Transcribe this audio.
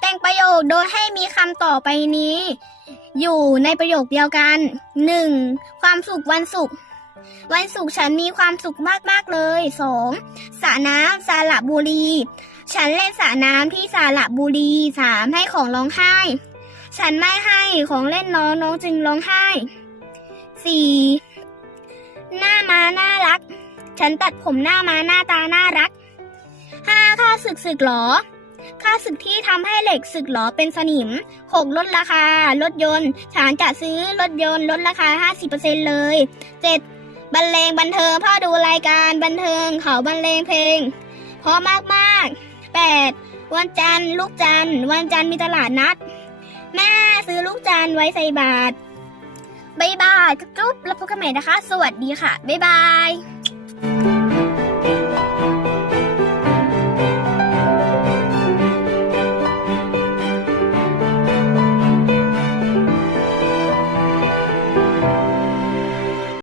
แต่งประโยคโดยให้มีคำต่อไปนี้ อยู่ในประโยคเดียวกัน 1. ความสุขวันศุกร์วันศุกร์ฉันมีความสุขมากๆเลย 2. สระน้ำสระบุรี ฉันเล่นสระน้ำที่สระบุรี 3. ให้ของร้องไห้ ฉันไม่ให้ของเล่นน้องน้องจึงร้องไห้ 4. หน้ามาน่ารัก ฉันตัดผมหน้ามาหน้าตาน่ารัก 5. ค่าศึกศึกหรอ ค่าศึกที่ทำให้เหล็กสึกหรอเป็นสนิม 6. ลดราคา รถยนต์ฉันจะซื้อรถยนต์ลดราคา 50%เลย 7. บรรเลงบันเทิงพ่อดูรายการบันเทิงเขาบรรเลงเพลง เพราะมากๆ 8. วันจันทร์ลูกจันทร์วันจันทร์มีตลาดนัด แม่ซื้อลูกจันทร์ไว้ใส่บาตรบายบายจุ๊บแล้วพบกันใหม่นะคะ สวัสดีค่ะ บ๊ายบาย